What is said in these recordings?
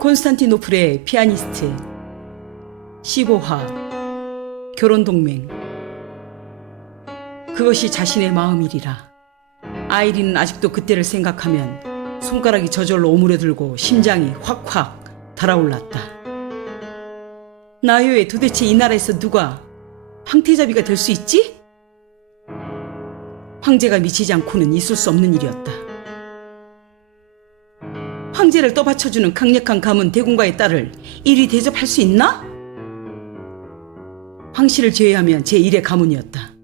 콘스탄티노플의 피아니스트, 15화, 결혼동맹. 그것이 자신의 마음이리라. 아이린은 아직도 그때를 생각하면 손가락이 저절로 오므려들고 심장이 확확 달아올랐다. 나요에 도대체 이 나라에서 누가 황태자비가 될 수 있지? 황제가 미치지 않고는 있을 수 없는 일이었다. 황제를 떠받쳐주는 강력한 가문 대공가의 딸을 이리 대접할 수 있나? 황씨를 제외하면 제1의 가문이었다.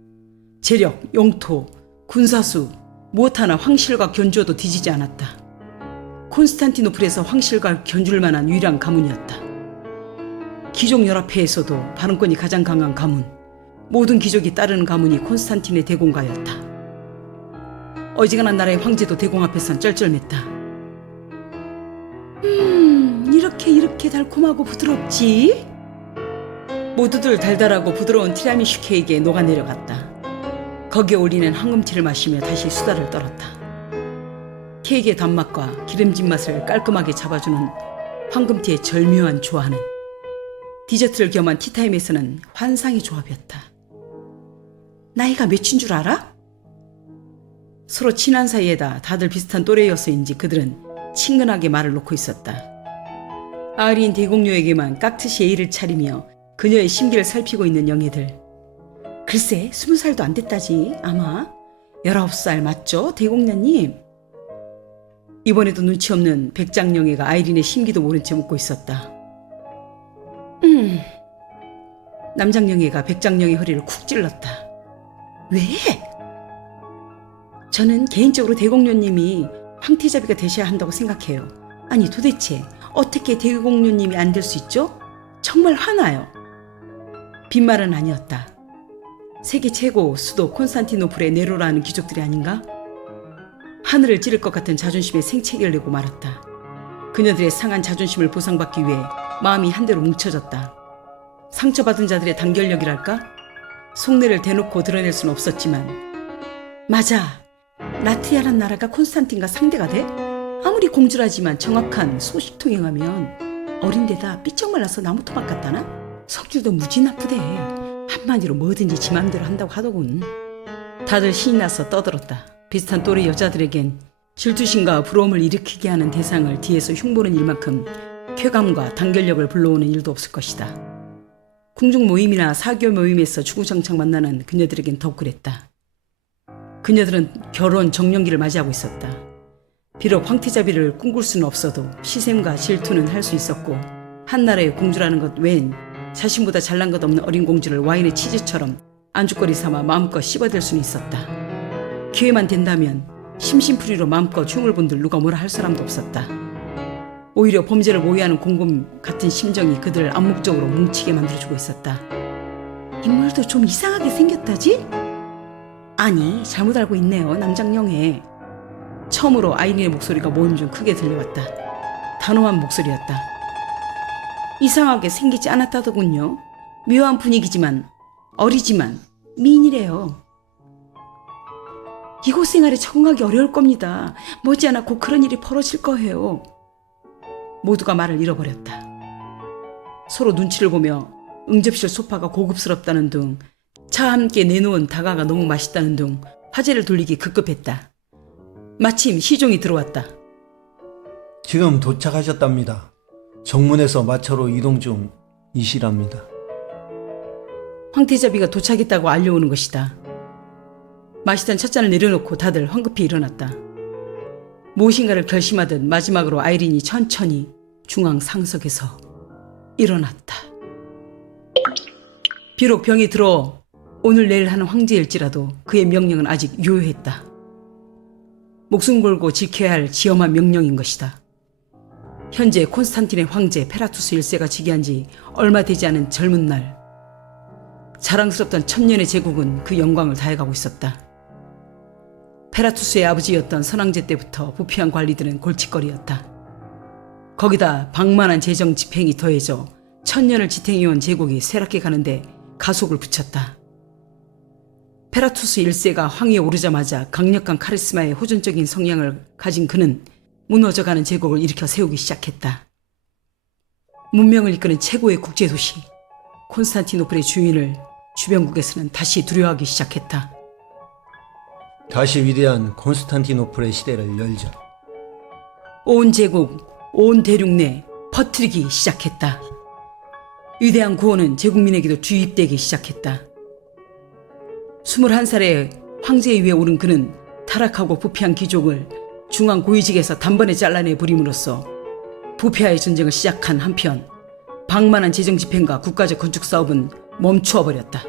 재력, 영토, 군사수 무엇 하나 황실과 견주어도 뒤지지 않았다. 콘스탄티노플에서 황실과 견줄 만한 유일한 가문이었다. 귀족연합회에서도 발언권이 가장 강한 가문, 모든 귀족이 따르는 가문이 콘스탄틴의 대공가였다. 어지간한 나라의 황제도 대공 앞에선 쩔쩔맸다. 이렇게 달콤하고 부드럽지? 모두들 달달하고 부드러운 티라미슈 케이크에 녹아내려갔다. 거기에 올리는 황금티를 마시며 다시 수다를 떨었다. 케이크의 단맛과 기름진 맛을 깔끔하게 잡아주는 황금티의 절묘한 조화는 디저트를 겸한 티타임에서는 환상의 조합이었다. 나이가 몇인 줄 알아? 서로 친한 사이에다 다들 비슷한 또래였어인지 그들은 친근하게 말을 놓고 있었다. 아이린 대공녀에게만 깍듯이 예의를 차리며 그녀의 심기를 살피고 있는 영예들. 글쎄 20살도 안 됐다지. 아마 19살 맞죠 대공녀님? 이번에도 눈치 없는 백장영예가 아이린의 심기도 모른 채 묻고 있었다. 남장영예가 백장영의 허리를 쿡 찔렀다. 왜? 저는 개인적으로 대공녀님이 황태자비가 되셔야 한다고 생각해요. 아니 도대체 어떻게 대공녀님이 안 될 수 있죠? 정말 화나요. 빈말은 아니었다. 세계 최고 수도 콘스탄티노플의 네로라는 귀족들이 아닌가? 하늘을 찌를 것 같은 자존심에 생채기를 내고 말았다. 그녀들의 상한 자존심을 보상받기 위해 마음이 한대로 뭉쳐졌다. 상처받은 자들의 단결력이랄까? 속내를 대놓고 드러낼 수는 없었지만 맞아. 라트리아란 나라가 콘스탄틴과 상대가 돼? 아무리 공주라지만 정확한 소식통행하면 어린 데다 삐쩍 말라서 나무토막 같다나? 성질도 무지 나쁘대. 한마디로 뭐든지 지 맘대로 한다고 하더군. 다들 신이 나서 떠들었다. 비슷한 또래 여자들에겐 질투심과 부러움을 일으키게 하는 대상을 뒤에서 흉보는 일만큼 쾌감과 단결력을 불러오는 일도 없을 것이다. 궁중 모임이나 사교 모임에서 주구장창 만나는 그녀들에겐 더욱 그랬다. 그녀들은 결혼 정년기를 맞이하고 있었다. 비록 황태자비를 꿈꿀 수는 없어도 시샘과 질투는 할 수 있었고 한 나라의 공주라는 것 외엔 자신보다 잘난 것 없는 어린 공주를 와인의 치즈처럼 안주거리 삼아 마음껏 씹어댈 수는 있었다. 기회만 된다면 심심풀이로 마음껏 흉을 본들 누가 뭐라 할 사람도 없었다. 오히려 범죄를 모의하는 공범 같은 심정이 그들을 암묵적으로 뭉치게 만들어주고 있었다. 인물도 좀 이상하게 생겼다지? 아니 잘못 알고 있네요 남장영예. 처음으로 아이린의 목소리가 모임 중 크게 들려왔다. 단호한 목소리였다. 이상하게 생기지 않았다더군요. 묘한 분위기지만 어리지만 미인이래요. 이곳 생활에 적응하기 어려울 겁니다. 머지않아 곧 그런 일이 벌어질 거예요. 모두가 말을 잃어버렸다. 서로 눈치를 보며 응접실 소파가 고급스럽다는 둥, 차와 함께 내놓은 다가가 너무 맛있다는 둥 화제를 돌리기 급급했다. 마침 시종이 들어왔다. 지금 도착하셨답니다. 정문에서 마차로 이동 중이시랍니다. 황태자비가 도착했다고 알려오는 것이다. 마시던 찻잔을 내려놓고 다들 황급히 일어났다. 무엇인가를 결심하듯 마지막으로 아이린이 천천히 중앙 상석에서 일어났다. 비록 병이 들어 오늘 내일 하는 황제일지라도 그의 명령은 아직 유효했다. 목숨 걸고 지켜야 할 지엄한 명령인 것이다. 현재 콘스탄틴의 황제 페라투스 1세가 즉위한 지 얼마 되지 않은 젊은 날, 자랑스럽던 천년의 제국은 그 영광을 다해가고 있었다. 페라투스의 아버지였던 선왕제 때부터 부패한 관리들은 골칫거리였다. 거기다 방만한 재정 집행이 더해져 천년을 지탱해온 제국이 쇠락해 가는데 가속을 붙였다. 페라투스 1세가 황위에 오르자마자 강력한 카리스마의 호전적인 성향을 가진 그는 무너져가는 제국을 일으켜 세우기 시작했다. 문명을 이끄는 최고의 국제도시 콘스탄티노플의 주인을 주변국에서는 다시 두려워하기 시작했다. 다시 위대한 콘스탄티노플의 시대를 열자. 온 제국, 온 대륙 내 퍼뜨리기 시작했다. 위대한 구호는 제국민에게도 주입되기 시작했다. 21살에 황제의 위에 오른 그는 타락하고 부패한 귀족을 중앙 고위직에서 단번에 잘라내 버림으로써 부패와의 전쟁을 시작한 한편 방만한 재정 집행과 국가적 건축 사업은 멈추어 버렸다.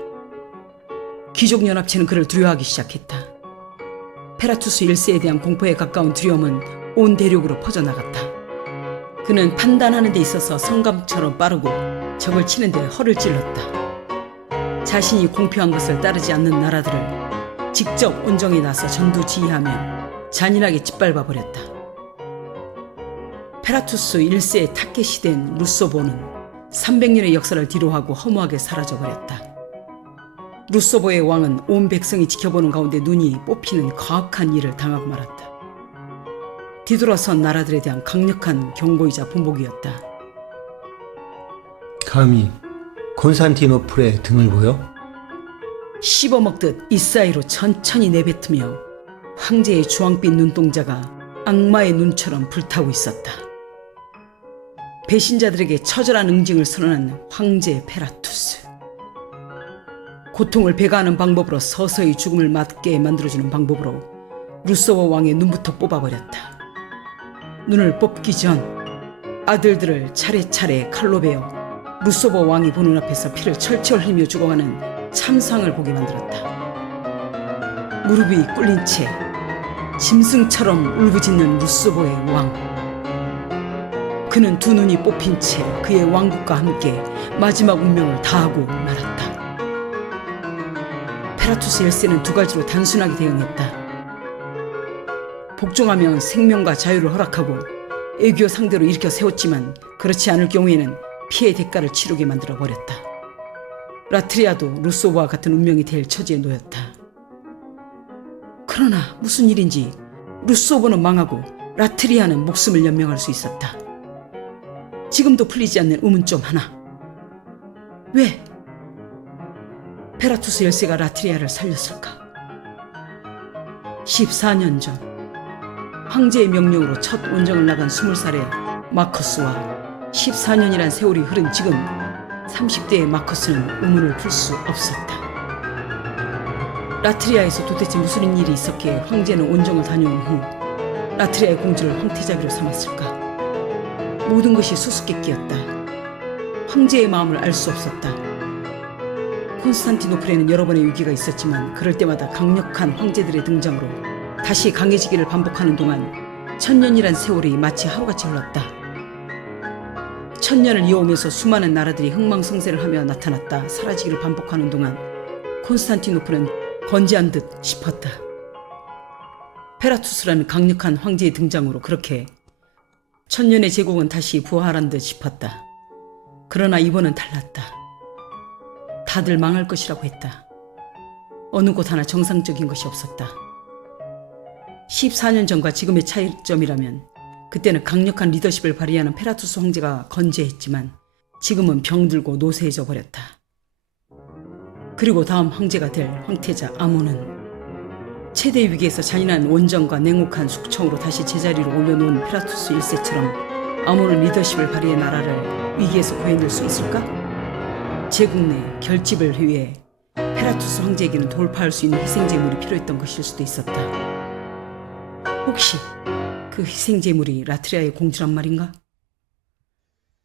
귀족연합체는 그를 두려워하기 시작했다. 페라투스 1세에 대한 공포에 가까운 두려움은 온 대륙으로 퍼져나갔다. 그는 판단하는 데 있어서 성감처럼 빠르고 적을 치는 데 허를 찔렀다. 자신이 공표한 것을 따르지 않는 나라들을 직접 온정에 나서 전두지휘하며 잔인하게 짓밟아 버렸다. 페라투스 1세의 타켓이 된 루소보는 300년의 역사를 뒤로하고 허무하게 사라져버렸다. 루소보의 왕은 온 백성이 지켜보는 가운데 눈이 뽑히는 가혹한 일을 당하고 말았다. 뒤돌아선 나라들에 대한 강력한 경고이자 본보기였다. 감히 콘스탄티노플에 등을 보여? 씹어먹듯 이 사이로 천천히 내뱉으며 황제의 주황빛 눈동자가 악마의 눈처럼 불타고 있었다. 배신자들에게 처절한 응징을 선언한 황제 페라투스. 고통을 배가하는 방법으로 서서히 죽음을 맞게 만들어주는 방법으로 루소보 왕의 눈부터 뽑아버렸다. 눈을 뽑기 전 아들들을 차례차례 칼로 베어 루소보 왕이 보는 앞에서 피를 철철 흘리며 죽어가는 참상을 보게 만들었다. 무릎이 꿇린 채 짐승처럼 울부짖는 루소보의 왕. 그는 두 눈이 뽑힌 채 그의 왕국과 함께 마지막 운명을 다하고 말았다. 페라투스 1세는 두 가지로 단순하게 대응했다. 복종하면 생명과 자유를 허락하고 애교 상대로 일으켜 세웠지만 그렇지 않을 경우에는 피해 대가를 치르게 만들어 버렸다. 라트리아도 루소보와 같은 운명이 될 처지에 놓였다. 그러나 무슨 일인지 루소보는 망하고 라트리아는 목숨을 연명할 수 있었다. 지금도 풀리지 않는 의문점 하나. 왜 페라투스 1세가 라트리아를 살렸을까? 14년 전 황제의 명령으로 첫 원정을 나간 20살의 마커스와 14년이란 세월이 흐른 지금 30대의 마커스는 의문을 풀 수 없었다. 라트리아에서 도대체 무슨 일이 있었기에 황제는 원정을 다녀온 후 라트리아의 공주를 황태자비로 삼았을까? 모든 것이 수수께끼였다. 황제의 마음을 알 수 없었다. 콘스탄티노플에는 여러 번의 위기가 있었지만 그럴 때마다 강력한 황제들의 등장으로 다시 강해지기를 반복하는 동안 1000년이란 세월이 마치 하루같이 흘렀다. 1000년을 이어오면서 수많은 나라들이 흥망성쇠를 하며 나타났다 사라지기를 반복하는 동안 콘스탄티노플은 건재한 듯 싶었다. 페라투스라는 강력한 황제의 등장으로 그렇게 1000년의 제국은 다시 부활한 듯 싶었다. 그러나 이번은 달랐다. 다들 망할 것이라고 했다. 어느 곳 하나 정상적인 것이 없었다. 14년 전과 지금의 차이점이라면 그때는 강력한 리더십을 발휘하는 페라투스 황제가 건재했지만 지금은 병들고 노쇠해져 버렸다. 그리고 다음 황제가 될 황태자 아몬은 최대 위기에서 잔인한 원정과 냉혹한 숙청으로 다시 제자리로 올려놓은 페라투스 1세처럼 아몬은 리더십을 발휘해 나라를 위기에서 구해낼 수 있을까? 제국 내 결집을 위해 페라투스 황제에게는 돌파할 수 있는 희생제물이 필요했던 것일 수도 있었다. 혹시 그 희생제물이 라트리아의 공주란 말인가?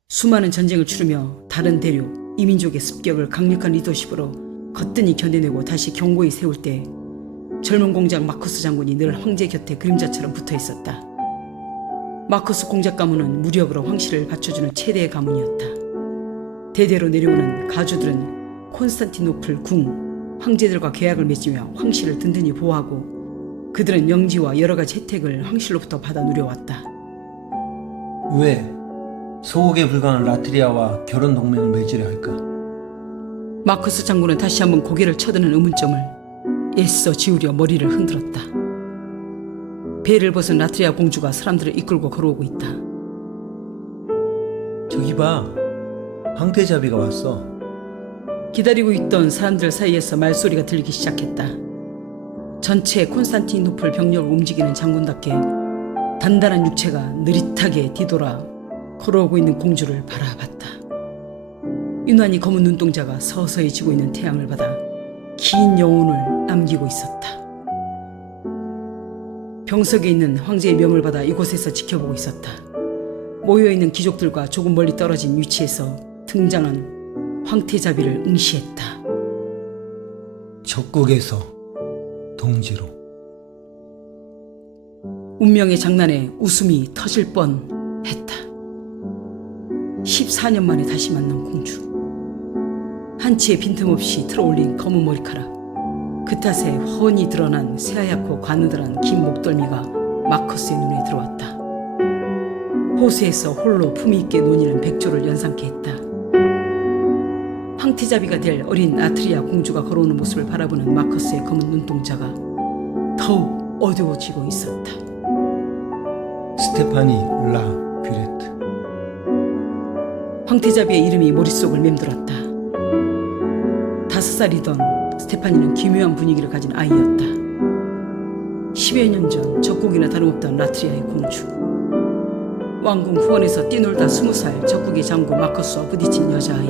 수많은 전쟁을 치르며 다른 대륙, 이민족의 습격을 강력한 리더십으로 거뜬히 견뎌내고 다시 견고히 세울 때 젊은 공작 마커스 장군이 늘 황제 곁에 그림자처럼 붙어 있었다. 마커스 공작 가문은 무력으로 황실을 받쳐주는 최대의 가문이었다. 대대로 내려오는 가주들은 콘스탄티노플 궁, 황제들과 계약을 맺으며 황실을 든든히 보호하고 그들은 영지와 여러 가지 혜택을 황실로부터 받아 누려왔다. 왜 소국에 불과한 라트리아와 결혼 동맹을 맺으려 할까? 마커스 장군은 다시 한번 고개를 쳐드는 의문점을 애써 지우려 머리를 흔들었다. 배를 벗은 라트리아 공주가 사람들을 이끌고 걸어오고 있다. 저기 봐. 황태자비가 왔어. 기다리고 있던 사람들 사이에서 말소리가 들리기 시작했다. 전체 콘스탄티노플 병력을 움직이는 장군답게 단단한 육체가 느릿하게 뒤돌아 걸어오고 있는 공주를 바라봤다. 유난히 검은 눈동자가 서서히 지고 있는 태양을 받아 긴 여운을 남기고 있었다. 병석에 있는 황제의 명을 받아 이곳에서 지켜보고 있었다. 모여있는 귀족들과 조금 멀리 떨어진 위치에서 등장한 황태자비를 응시했다. 적국에서 동지로. 운명의 장난에 웃음이 터질 뻔했다. 14년 만에 다시 만난 공주. 한치의 빈틈없이 틀어올린 검은 머리카락, 그 탓에 훤히 드러난 새하얗고 가느다란 긴 목덜미가 마커스의 눈에 들어왔다. 호수에서 홀로 품위 있게 논이는 백조를 연상케 했다. 황태자비가 될 어린 아트리아 공주가 걸어오는 모습을 바라보는 마커스의 검은 눈동자가 더욱 어두워지고 있었다. 스테파니 라 뷰레트. 황태자비의 이름이 머릿속을 맴돌았다. 5살이던 스테파니는 기묘한 분위기를 가진 아이였다. 10여 년 전 적국이나 다름없던 라트리아의 공주. 왕궁 후원에서 뛰놀다 20살 적국의 장군 마커스와 부딪힌 여자아이.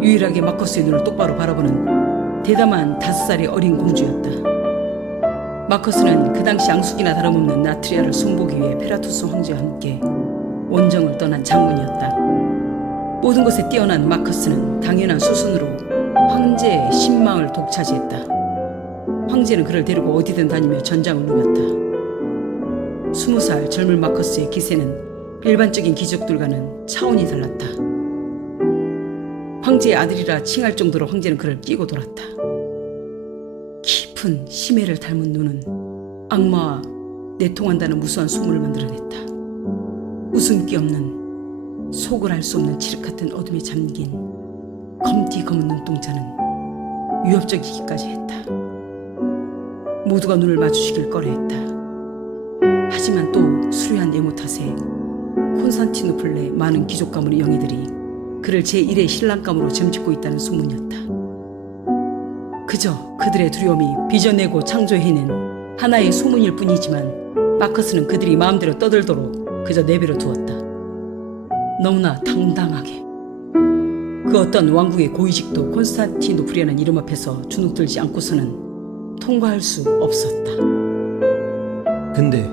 유일하게 마커스의 눈을 똑바로 바라보는 대담한 5살의 어린 공주였다. 마커스는 그 당시 앙숙이나 다름없는 라트리아를 손보기 위해 페라투스 황제와 함께 원정을 떠난 장군이었다. 모든 것에 뛰어난 마커스는 당연한 수순으로 황제의 신망을 독차지했다. 황제는 그를 데리고 어디든 다니며 전장을 누볐다. 20살 젊은 마커스의 기세는 일반적인 귀족들과는 차원이 달랐다. 황제의 아들이라 칭할 정도로 황제는 그를 끼고 돌았다. 깊은 심해를 닮은 눈은 악마와 내통한다는 무수한 소문을 만들어냈다. 웃음기 없는, 속을 알 수 없는 칠흑 같은 어둠에 잠긴 검디 검은 눈동자는 위협적이기까지 했다. 모두가 눈을 마주치길 꺼려했다. 하지만 또 수려한 외모 탓에 콘스탄티노플 내 많은 귀족 가문의 영예들이 그를 제1의 신랑감으로 점짓고 있다는 소문이었다. 그저 그들의 두려움이 빚어내고 창조해낸 하나의 소문일 뿐이지만 마커스는 그들이 마음대로 떠들도록 그저 내버려 두었다. 너무나 당당하게. 그 어떤 왕국의 고위직도 콘스탄티노플이라는 이름 앞에서 주눅들지 않고서는 통과할 수 없었다. 근데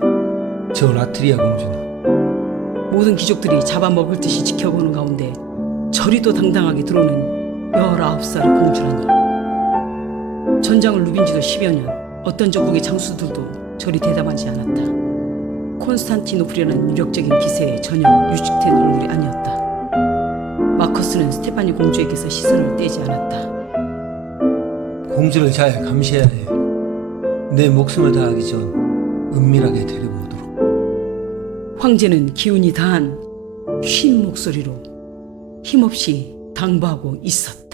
저 라트리아 공주는 모든 귀족들이 잡아먹을 듯이 지켜보는 가운데 저리도 당당하게 들어오는 19살의 공주라니. 전장을 누빈 지도 10여 년, 어떤 적국의 장수들도 저리 대담하지 않았다. 콘스탄티노플이라는 유력적인 기세에 전혀 유축된 얼굴이 아니었다. 마커스는 스테파니 공주에게서 시선을 떼지 않았다. 공주를 잘 감시해야 해. 내 목숨을 다하기 전 은밀하게 데리고 오도록. 황제는 기운이 다한 쉰 목소리로 힘없이 당부하고 있었다.